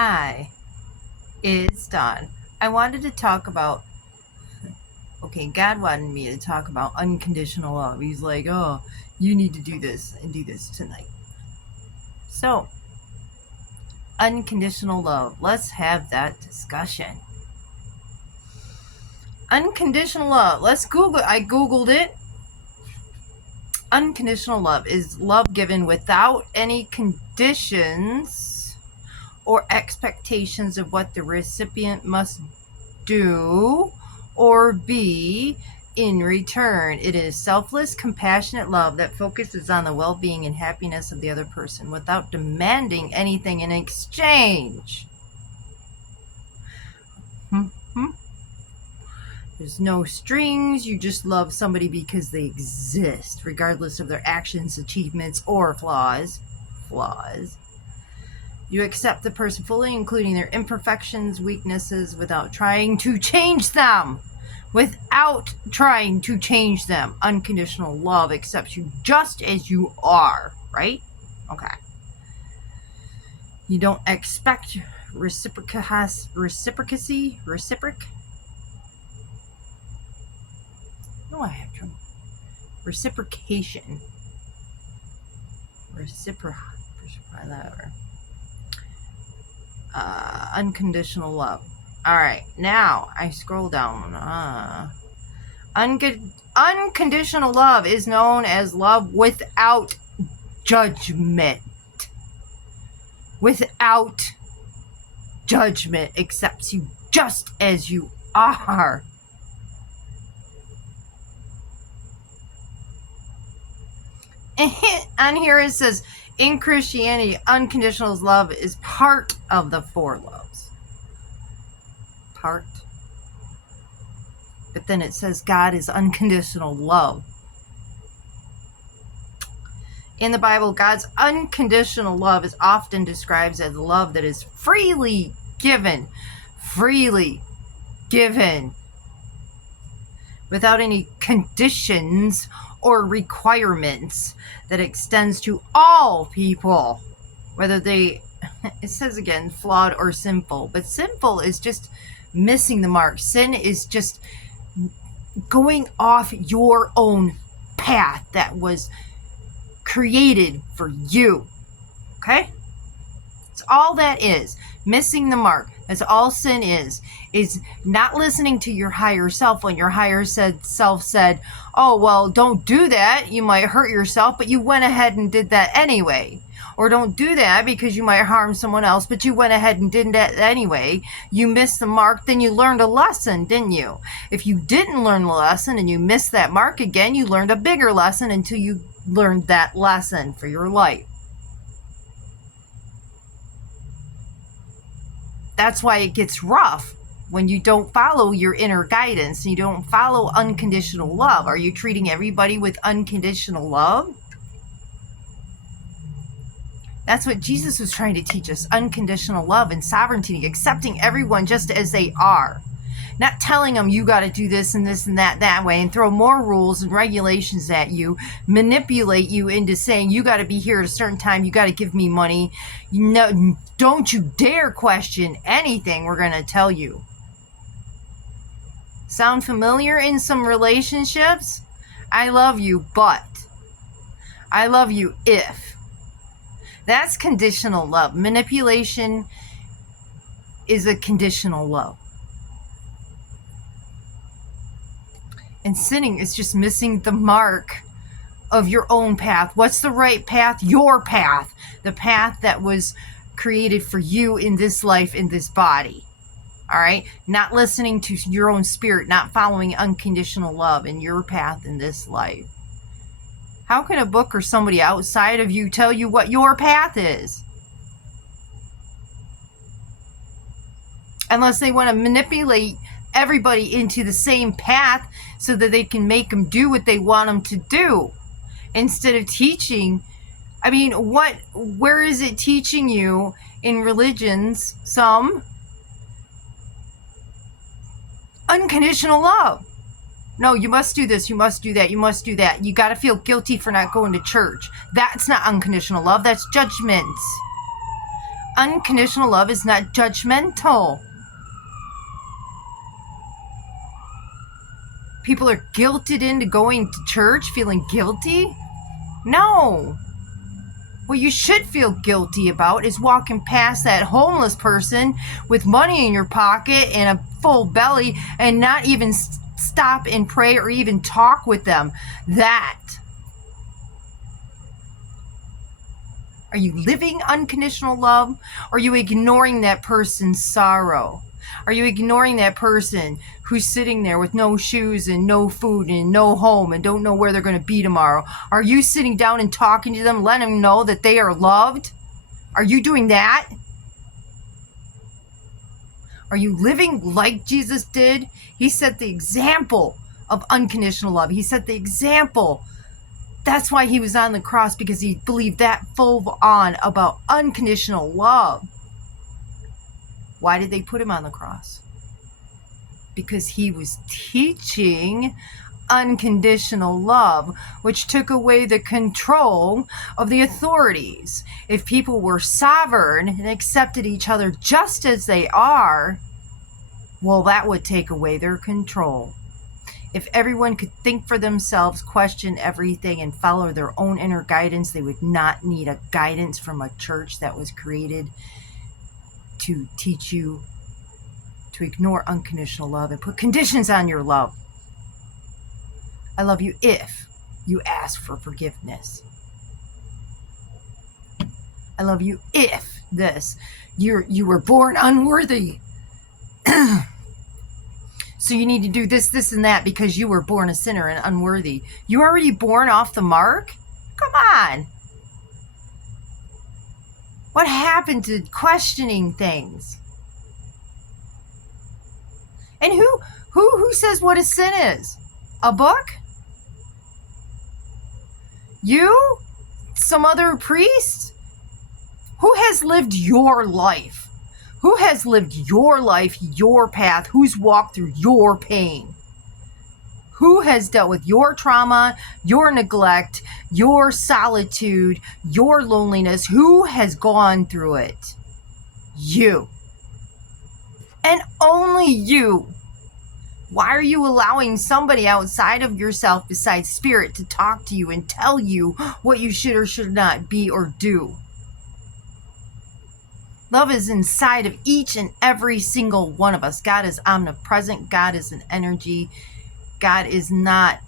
Hi, it's Dawn. I wanted to talk about, God wanted me to talk about unconditional love. He's like, oh, you need to do this and do this tonight. So, unconditional love. Let's have that discussion. Unconditional love. Let's Google it. I Googled it. Unconditional love is love given without any conditions or expectations of what the recipient must do or be in return. It is selfless, compassionate love that focuses on the well-being and happiness of the other person without demanding anything in exchange. There's no strings. You just love somebody because they exist, regardless of their actions, achievements, or flaws. You accept the person fully, including their imperfections, weaknesses, without trying to change them. Unconditional love accepts you just as you are, right? Okay. You don't expect reciprocity. No, I have trouble. Reciprocation. Unconditional love. All right, now I scroll down. Unconditional love is known as love without judgment. Without judgment, accepts you just as you are. On here it says, in Christianity, unconditional love is part of the four loves. But then it says God is unconditional love. In the Bible, God's unconditional love is often described as love that is freely given, without any conditions or requirements, that extends to all people, whether they, it says again, flawed or sinful. But sinful is just missing the mark. Sin is just going off your own path that was created for you. Okay? That's all that is. Missing the mark. That's all sin is not listening to your higher self when your higher self said, oh, well, don't do that. You might hurt yourself, but you went ahead and did that anyway. Or don't do that because you might harm someone else, but you went ahead and did that anyway. You missed the mark, then you learned a lesson, didn't you? If you didn't learn the lesson and you missed that mark again, you learned a bigger lesson until you learned that lesson for your life. That's why it gets rough when you don't follow your inner guidance. You don't follow unconditional love. Are you treating everybody with unconditional love? That's what Jesus was trying to teach us. Unconditional love and sovereignty, accepting everyone just as they are. Not telling them you got to do this and this and that way, and throw more rules and regulations at you, manipulate you into saying you got to be here at a certain time, you got to give me money. Don't you dare question anything we're going to tell you. Sound familiar in some relationships? I love you, but. I love you if. That's conditional love. Manipulation is a conditional love. And sinning is just missing the mark of your own path. What's the right path? Your path. The path that was created for you in this life, in this body. All right? Not listening to your own spirit, not following unconditional love in your path in this life. How can a book or somebody outside of you tell you what your path is? Unless they want to manipulate everybody into the same path so that they can make them do what they want them to do. Instead of teaching, where is it teaching you in religions? Some unconditional love. No, you must do this, you must do that, you must do that. You got to feel guilty for not going to church. That's not unconditional love, that's judgment. Unconditional love is not judgmental. People are guilted into going to church, feeling guilty. No. What you should feel guilty about is walking past that homeless person with money in your pocket and a full belly and not even stop and pray or even talk with them. That. Are you living unconditional love? Or are you ignoring that person's sorrow? Are you ignoring that person who's sitting there with no shoes and no food and no home and don't know where they're going to be tomorrow? Are you sitting down and talking to them, letting them know that they are loved? Are you doing that? Are you living like Jesus did? He set the example of unconditional love. He set the example. That's why he was on the cross, because he believed that full on about unconditional love. Why did they put him on the cross? Because he was teaching unconditional love, which took away the control of the authorities. If people were sovereign and accepted each other just as they are, well, that would take away their control. If everyone could think for themselves, question everything, and follow their own inner guidance, they would not need a guidance from a church that was created to teach you to ignore unconditional love and put conditions on your love. I love you if you ask for forgiveness. I love you if this. You were born unworthy. So you need to do this, this, and that because you were born a sinner and unworthy. You already born off the mark? Come on. What happened to questioning things? And who says what a sin is? A book? You? Some other priest? Who has lived your life? Who has lived your life, your path? Who's walked through your pain? Who has dealt with your trauma, your neglect, your solitude, your loneliness? Who has gone through it? You. And only you. Why are you allowing somebody outside of yourself besides spirit to talk to you and tell you what you should or should not be or do? Love is inside of each and every single one of us. God is omnipresent. God is an energy. God is not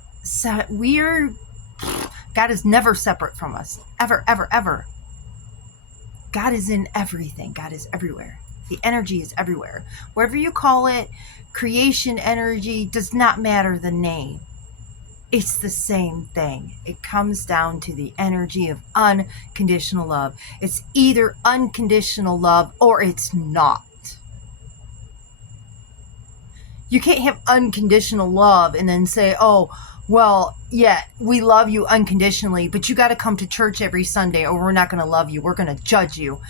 God is never separate from us. Ever, ever, ever. God is in everything. God is everywhere. The energy is everywhere. Whatever you call it, creation energy, does not matter the name. It's the same thing. It comes down to the energy of unconditional love. It's either unconditional love or it's not. You can't have unconditional love and then say, oh, well, yeah, we love you unconditionally, but you got to come to church every Sunday or we're not going to love you. We're going to judge you.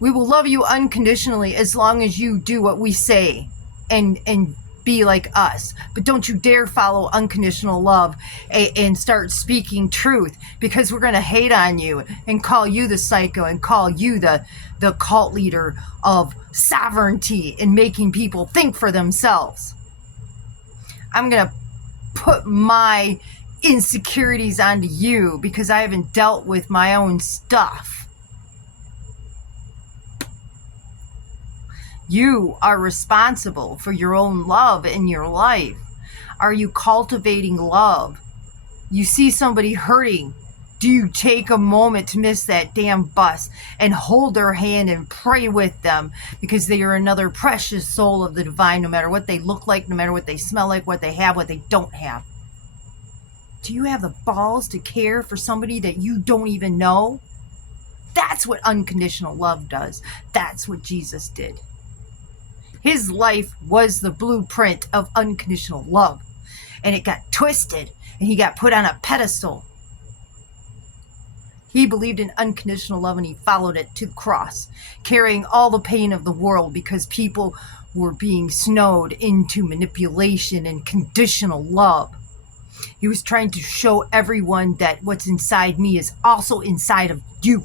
We will love you unconditionally as long as you do what we say and be like us. But don't you dare follow unconditional love and start speaking truth, because we're going to hate on you and call you the psycho and call you the cult leader of sovereignty and making people think for themselves. I'm going to put my insecurities onto you because I haven't dealt with my own stuff. You are responsible for your own love in your life. Are you cultivating love? You see somebody hurting. Do you take a moment to miss that damn bus and hold their hand and pray with them because they are another precious soul of the divine, no matter what they look like, no matter what they smell like, what they have, what they don't have? Do you have the balls to care for somebody that you don't even know? That's what unconditional love does. That's what Jesus did. His life was the blueprint of unconditional love. And it got twisted and he got put on a pedestal. He believed in unconditional love and he followed it to the cross, carrying all the pain of the world because people were being snowed into manipulation and conditional love. He was trying to show everyone that what's inside me is also inside of you,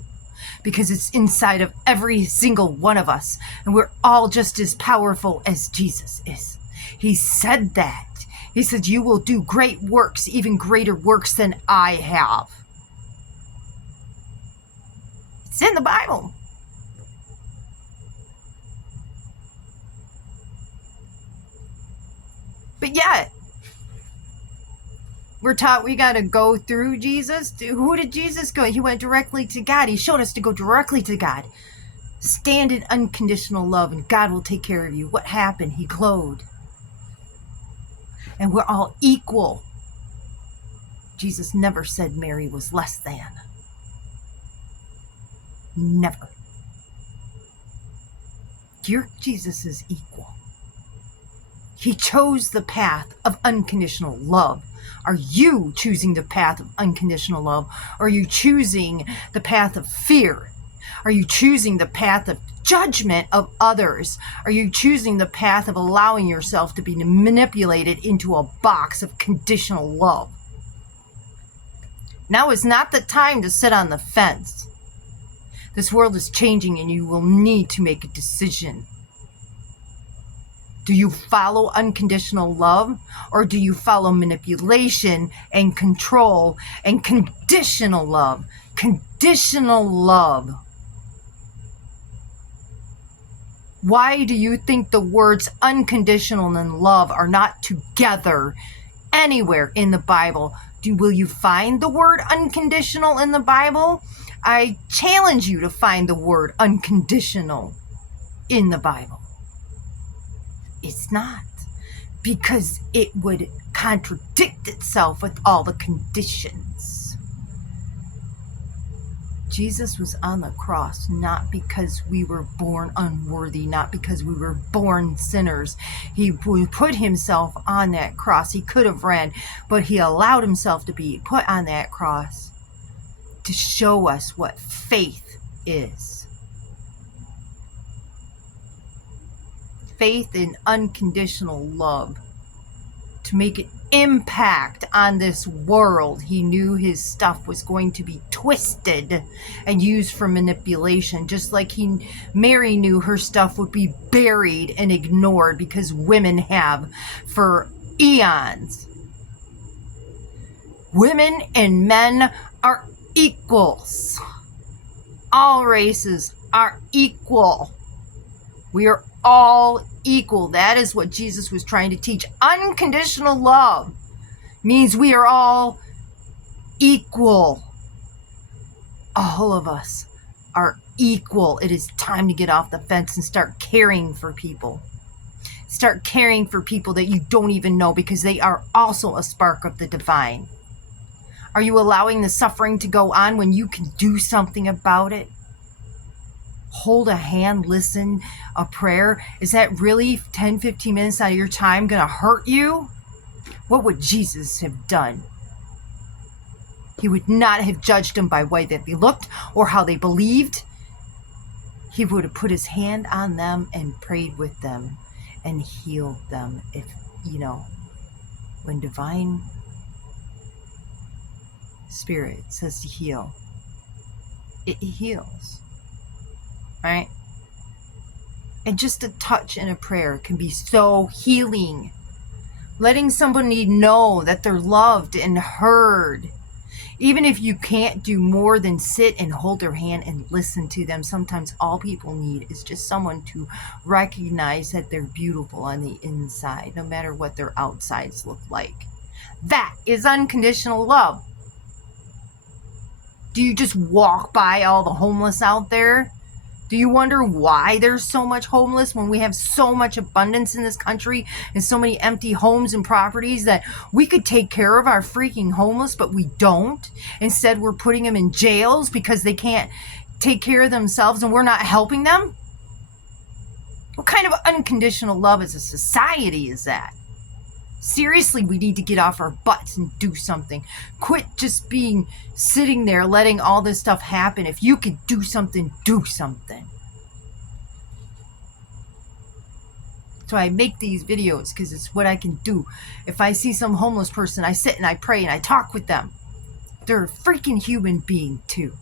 because it's inside of every single one of us, and we're all just as powerful as Jesus is. He said that. He said, you will do great works, even greater works than I have. It's in the Bible. But yet, we're taught we got to go through Jesus. Who did Jesus go? He went directly to God. He showed us to go directly to God. Stand in unconditional love and God will take care of you. What happened? He glowed. And we're all equal. Jesus never said Mary was less than. Never. Your Jesus is equal. He chose the path of unconditional love. Are you choosing the path of unconditional love? Or are you choosing the path of fear? Are you choosing the path of judgment of others? Are you choosing the path of allowing yourself to be manipulated into a box of conditional love? Now is not the time to sit on the fence. This world is changing and you will need to make a decision. Do you follow unconditional love, or do you follow manipulation and control and conditional love? Conditional love. Why do you think the words unconditional and love are not together anywhere in the Bible? Will you find the word unconditional in the Bible? I challenge you to find the word unconditional in the Bible. It's not, because it would contradict itself with all the conditions. Jesus was on the cross not because we were born unworthy, not because we were born sinners. He put himself on that cross. He could have ran, but he allowed himself to be put on that cross to show us what faith is. Faith in unconditional love, to make an impact on this world. He knew his stuff was going to be twisted and used for manipulation, just like Mary knew her stuff would be buried and ignored, because women have for eons. Women and men are equals. All races are equal. We are all equal. That is what Jesus was trying to teach. Unconditional love means we are all equal. All of us are equal. It is time to get off the fence and start caring for people. Start caring for people that you don't even know, because they are also a spark of the divine. Are you allowing the suffering to go on when you can do something about it? Hold a hand, listen, a prayer. Is that really 10, 15 minutes out of your time going to hurt you? What would Jesus have done? He would not have judged them by the way that they looked or how they believed. He would have put his hand on them and prayed with them and healed them. If, when divine spirit says to heal, it heals. Right? And just a touch and a prayer can be so healing. Letting somebody know that they're loved and heard. Even if you can't do more than sit and hold their hand and listen to them, sometimes all people need is just someone to recognize that they're beautiful on the inside, no matter what their outsides look like. That is unconditional love. Do you just walk by all the homeless out there? Do you wonder why there's so much homeless when we have so much abundance in this country and so many empty homes and properties that we could take care of our freaking homeless, but we don't? Instead, we're putting them in jails because they can't take care of themselves and we're not helping them? What kind of unconditional love as a society is that? Seriously, we need to get off our butts and do something. Quit just sitting there letting all this stuff happen. If you could do something, do something. So I make these videos because it's what I can do. If I see some homeless person, I sit and I pray and I talk with them. They're a freaking human being too.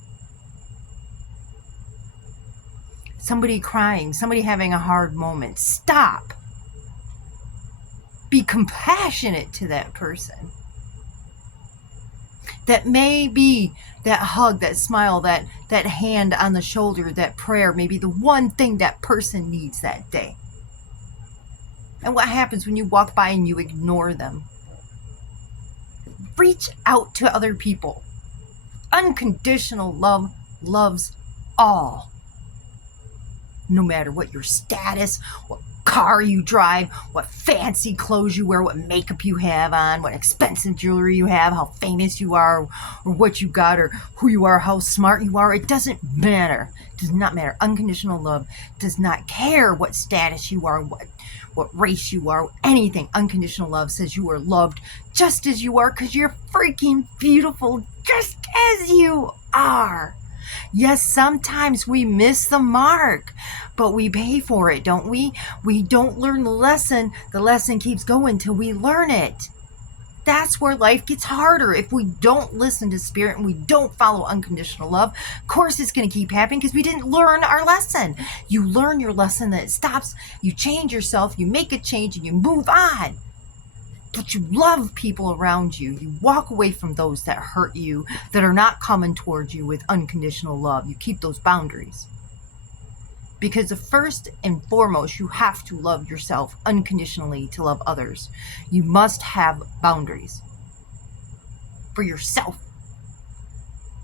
Somebody crying, somebody having a hard moment. Stop. Be compassionate to that person. That may be that hug, that smile, that hand on the shoulder, that prayer, maybe the one thing that person needs that day. And what happens when you walk by and you ignore them? Reach out to other people. Unconditional love loves all. No matter what your status, what car you drive, what fancy clothes you wear, what makeup you have on, what expensive jewelry you have, how famous you are, or what you got, or who you are, how smart you are. It doesn't matter. It does not matter. Unconditional love does not care what status you are, what race you are, anything. Unconditional love says you are loved just as you are because you're freaking beautiful just as you are. Yes, sometimes we miss the mark, but we pay for it, don't we? We don't learn the lesson. The lesson keeps going till we learn it. That's where life gets harder. If we don't listen to spirit and we don't follow unconditional love, of course it's going to keep happening because we didn't learn our lesson. You learn your lesson, then it stops. You change yourself, you make a change, and you move on. But you love people around you. You walk away from those that hurt you, that are not coming towards you with unconditional love. You keep those boundaries. Because the first and foremost, you have to love yourself unconditionally to love others. You must have boundaries for yourself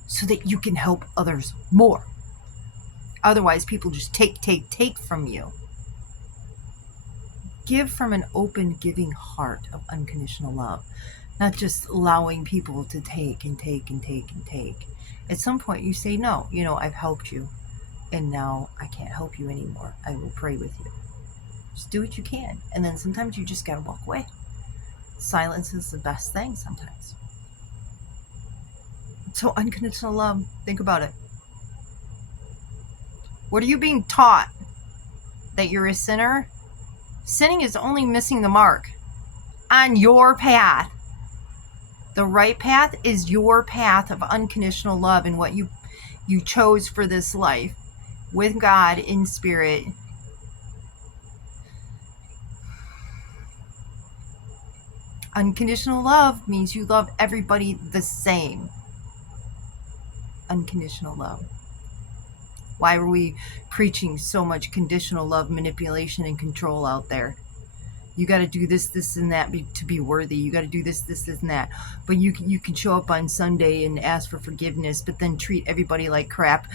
so that you can help others more. Otherwise, people just take from you. Give from an open, giving heart of unconditional love, not just allowing people to take and take and take and take. At some point, you say, no, I've helped you, and now I can't help you anymore. I will pray with you. Just do what you can. And then sometimes you just got to walk away. Silence is the best thing sometimes. So unconditional love, think about it. What are you being taught? That you're a sinner? Sinning is only missing the mark on your path. The right path is your path of unconditional love and what you chose for this life with God in spirit. Unconditional love means you love everybody the same. Unconditional love. Why are we preaching so much conditional love, manipulation, and control out there? You got to do this, and that to be worthy. You got to do this, and that. But you can show up on Sunday and ask for forgiveness, but then treat everybody like crap.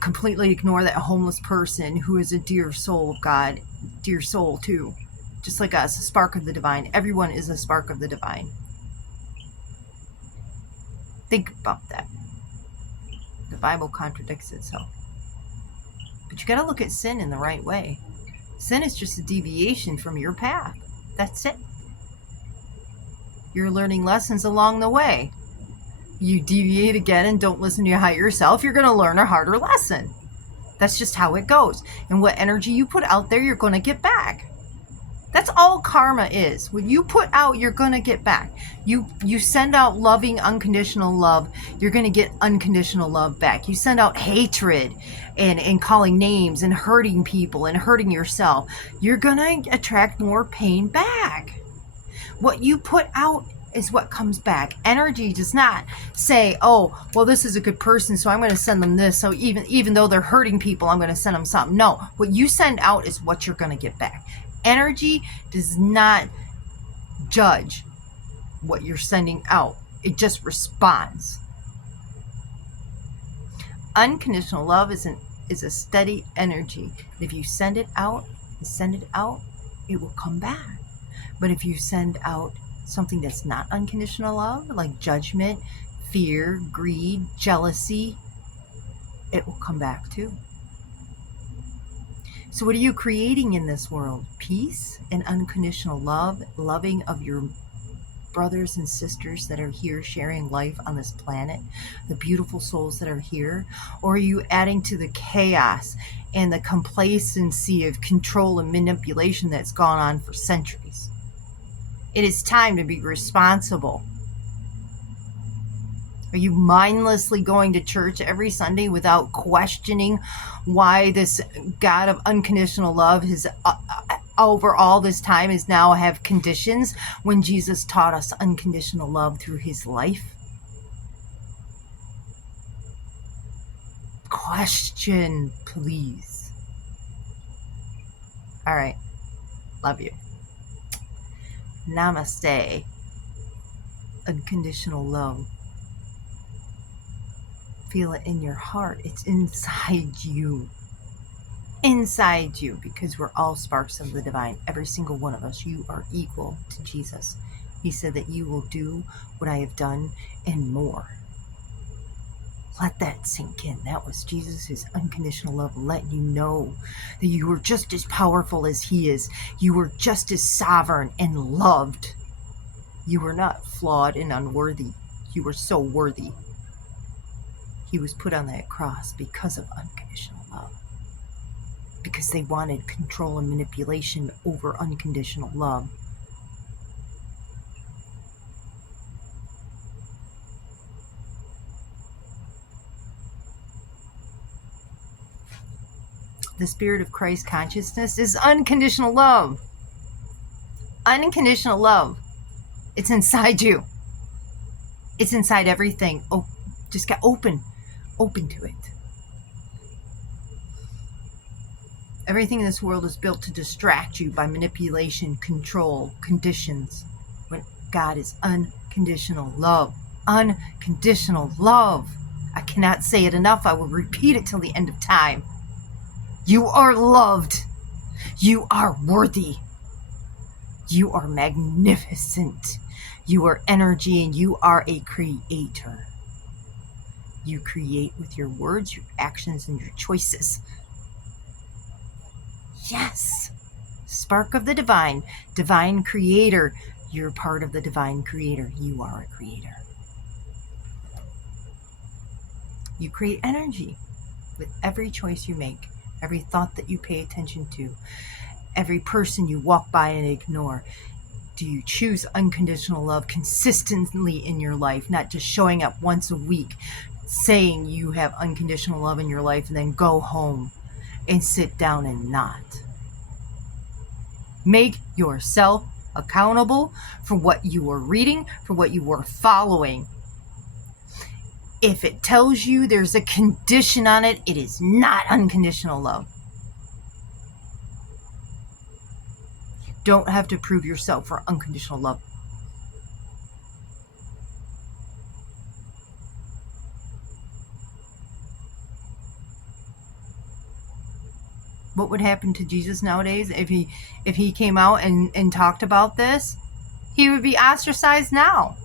Completely ignore that homeless person who is a dear soul of God, dear soul too. Just like us, a spark of the divine. Everyone is a spark of the divine. Think about that. The Bible contradicts itself. But you got to look at sin in the right way. Sin is just a deviation from your path. That's it. You're learning lessons along the way. You deviate again and don't listen to your higher self, you're going to learn a harder lesson. That's just how it goes. And what energy you put out there, you're going to get back. That's all karma is. What you put out, you're going to get back. You send out loving, unconditional love, you're going to get unconditional love back. You send out hatred and calling names and hurting people and hurting yourself, you're going to attract more pain back. What you put out is what comes back. Energy does not say, oh, well, this is a good person, so I'm going to send them this. So even though they're hurting people, I'm going to send them something. No, what you send out is what you're going to get back. Energy does not judge what you're sending out. It just responds. Unconditional love is a steady energy. If you send it out, it will come back. But if you send out something that's not unconditional love, like judgment, fear, greed, jealousy, it will come back too. So what are you creating in this world? Peace and unconditional love, loving of your brothers and sisters that are here sharing life on this planet, the beautiful souls that are here? Or are you adding to the chaos and the complacency of control and manipulation that's gone on for centuries? It is time to be responsible. Are you mindlessly going to church every Sunday without questioning why this God of unconditional love has over all this time is now have conditions when Jesus taught us unconditional love through his life? Question, please. All right. Love you. Namaste. Unconditional love. Feel it in your heart. It's inside you. Inside you, because we're all sparks of the divine. Every single one of us. You are equal to Jesus. He said that you will do what I have done and more. Let that sink in. That was Jesus' unconditional love, letting you know that you were just as powerful as he is. You were just as sovereign and loved. You were not flawed and unworthy. You were so worthy. He was put on that cross because of unconditional love. Because they wanted control and manipulation over unconditional love. The spirit of Christ consciousness is unconditional love. Unconditional love. It's inside you. It's inside everything. Oh, just get open to it. Everything in this world is built to distract you by manipulation, control, conditions. When God is unconditional love. Unconditional love. I cannot say it enough. I will repeat it till the end of time. You are loved. You are worthy. You are magnificent. You are energy and you are a creator. You create with your words, your actions, and your choices. Yes. Spark of the divine. Divine creator. You're part of the divine creator. You are a creator. You create energy with every choice you make, every thought that you pay attention to, every person you walk by and ignore. Do you choose unconditional love consistently in your life, not just showing up once a week, saying you have unconditional love in your life and then go home and sit down and not? Make yourself accountable for what you are reading, for what you are following. If it tells you there's a condition on it, it is not unconditional love. You don't have to prove yourself for unconditional love. What would happen to Jesus nowadays if he came out and talked about this? He would be ostracized now.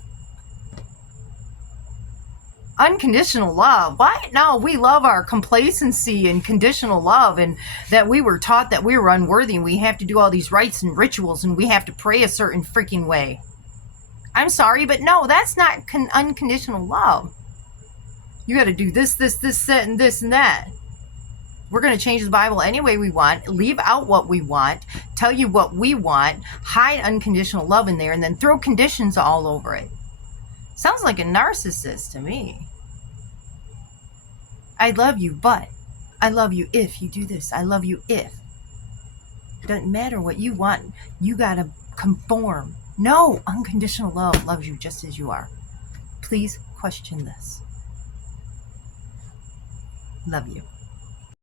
Unconditional love. What? No, we love our complacency and conditional love, and that we were taught that we were unworthy and we have to do all these rites and rituals and we have to pray a certain freaking way. I'm sorry, but no, that's not unconditional love. You got to do this, that, and this and that. We're going to change the Bible any way we want, leave out what we want, tell you what we want, hide unconditional love in there, and then throw conditions all over it. Sounds like a narcissist to me. I love you, but I love you if you do this. I love you if. Doesn't matter what you want. You got to conform. No, unconditional love loves you just as you are. Please question this. Love you.